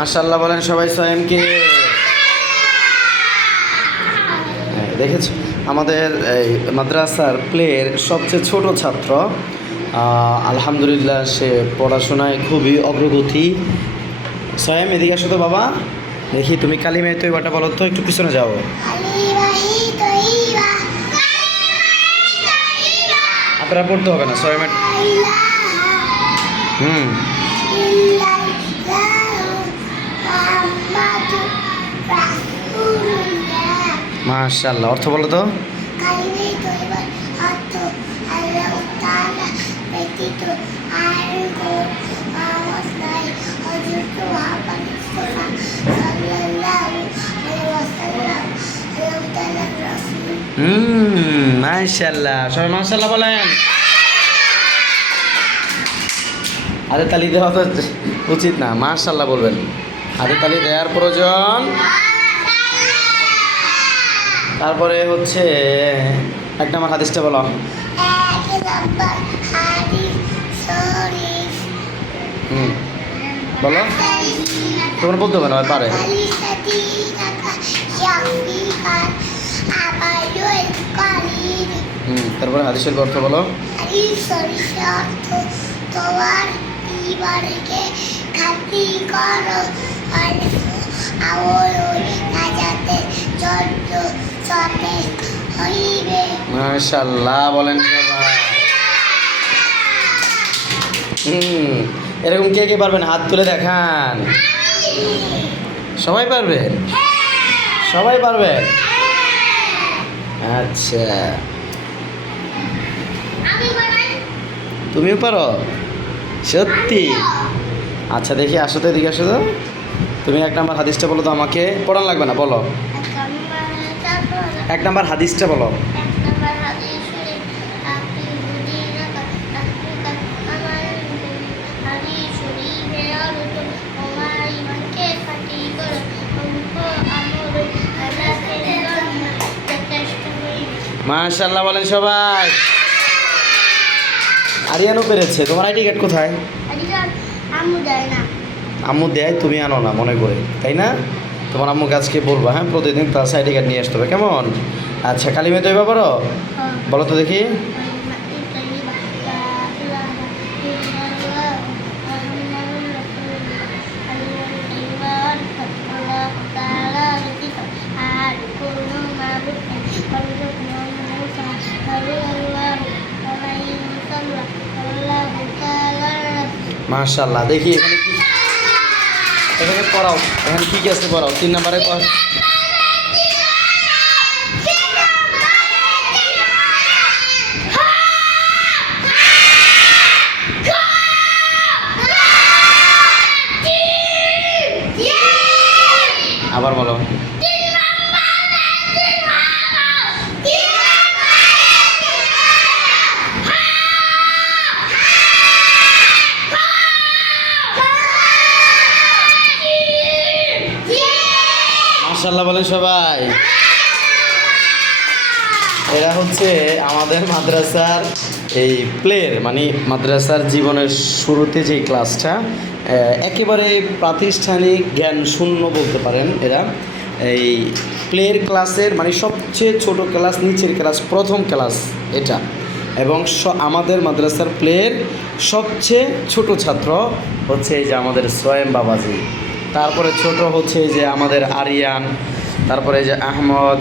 মাশাআল্লাহ বলেন সবাই সোয়েমকে। দেখেছো আমাদের এই মাদ্রাসার প্লের সবচেয়ে ছোট ছাত্র, আলহামদুলিল্লাহ সে পড়াশোনায় খুবই অগ্রগতি। সোয়েম এদিকে আসো তো বাবা, দেখি তুমি কালিমায়ে তৈবাটা বলো তো, একটু পিছনে যাও। আপনারা পড়তে হবে না সোয়েমের। হুম মাশাআল্লাহ, অর্থ বলো তো। মাশাআল্লাহ, সবাই মাশাআল্লাহ বলেন। হাতে তালি দেওয়া তো উচিত না, মাশাআল্লাহ বলবেন। হাতে তালি দেওয়ার প্রয়োজন। তারপরে হচ্ছে এক নম্বর হাদিসটা বলো। বলো, তোমার বলতে হবে না, পারে। তারপরে হাদিসের অর্থ বলো। তোমার পরিবারকে খাতির করো আর নাজাতের জন্য সতেজ হইবে। মাশাআল্লাহ বলেন সবাই। এরকম কে কে পারবেন হাত তুলে দেখান। সবাই পারবেন? সবাই পারবেন? আচ্ছা, তুমিও পারো সত্যি? আচ্ছা দেখি, আসো তো এদিকে, আসো তো। তুমি এক নম্বর হাদিসটা বলো তো আমাকে, পড়ান লাগবে না, বলো এক নম্বর হাদিসটা বলো। মাশাআল্লাহ বলেন সবাই। আরিয়ানও পেরেছে। তোমার আইডি কার্ড কোথায়? আম্মু দেয়, তুমি আনো না মনে করে, তাই না? তোমার আম্মুকে আজকে বলবো, হ্যাঁ, প্রতিদিন ক্লাস আইডি কার্ড নিয়ে আসতে হবে, কেমন? আচ্ছা, কালিমা তৈবা পারো? বলো তো দেখি। মাশাআল্লাহ, দেখি এখানে কি, এখানে পড়াও, এখানে কি আছে পড়াও। 3 নম্বরে পড়। আবার বলো। মাশাআল্লাহ বলেন সবাই। এরা হচ্ছে আমাদের মাদ্রাসার এই প্লের, মানে মাদ্রাসার জীবনের শুরুতে যে ক্লাসটা, একেবারে প্রাতিষ্ঠানিক জ্ঞান শূন্য বলতে পারেন এরা। এই প্লের ক্লাসের মানে সবচেয়ে ছোট ক্লাস, নিচের ক্লাস, প্রথম ক্লাস এটা। এবং আমাদের মাদ্রাসার প্লের সবচেয়ে ছোট ছাত্র হচ্ছে এই যে আমাদের সোয়েম বাবাজি। তারপরে ছোট হচ্ছে এই যে আমাদের আরিয়ান, তারপরে এই যে আহমদ,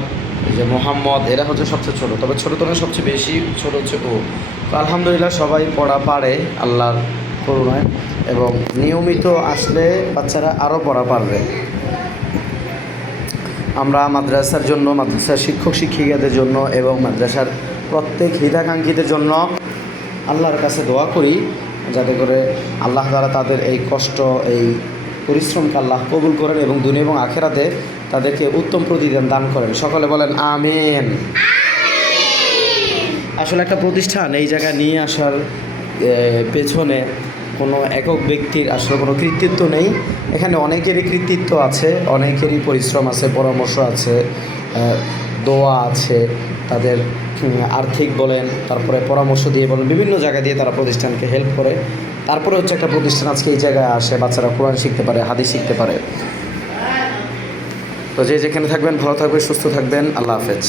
এই যে মোহাম্মদ, এরা হচ্ছে সবচেয়ে ছোটো। তবে ছোটো তো সবচেয়ে বেশি ছোটো হচ্ছে ও। তো আলহামদুলিল্লাহ সবাই পড়া পারে আল্লাহর করুণায়, এবং নিয়মিত আসলে বাচ্চারা আরও পড়া পারবে। আমরা মাদ্রাসার জন্য, মাদ্রাসার শিক্ষক শিক্ষিকাদের জন্য এবং মাদ্রাসার প্রত্যেক হিতাকাঙ্ক্ষীদের জন্য আল্লাহর কাছে দোয়া করি, যাতে করে আল্লাহ তাআলা তাদের এই কষ্ট, এই পরিশ্রমকে আল্লাহ কবুল করেন এবং দুনিয়া এবং আখেরাতে তাদেরকে উত্তম প্রতিদান দান করেন। সকলে বলেন আমিন। আসলে একটা প্রতিষ্ঠান এই জায়গায় নিয়ে আসার পেছনে কোনো একক ব্যক্তির আসলে কোনো কৃতিত্ব নেই। এখানে অনেকেরই কৃতিত্ব আছে, অনেকেরই পরিশ্রম আছে, পরামর্শ আছে, দোয়া আছে, তাদের আর্থিক বলেন, তারপরে পরামর্শ দিয়ে বলেন, বিভিন্ন জায়গা দিয়ে তারা প্রতিষ্ঠানকে হেল্প করে। তারপরে হচ্ছে একটা প্রতিষ্ঠান আজকে এই জায়গায় আসে, বাচ্চারা কোরআন শিখতে পারে, হাদিস শিখতে পারে। তো যে যেখানে থাকবেন ভালো থাকবেন, সুস্থ থাকবেন, আল্লাহ হাফেজ।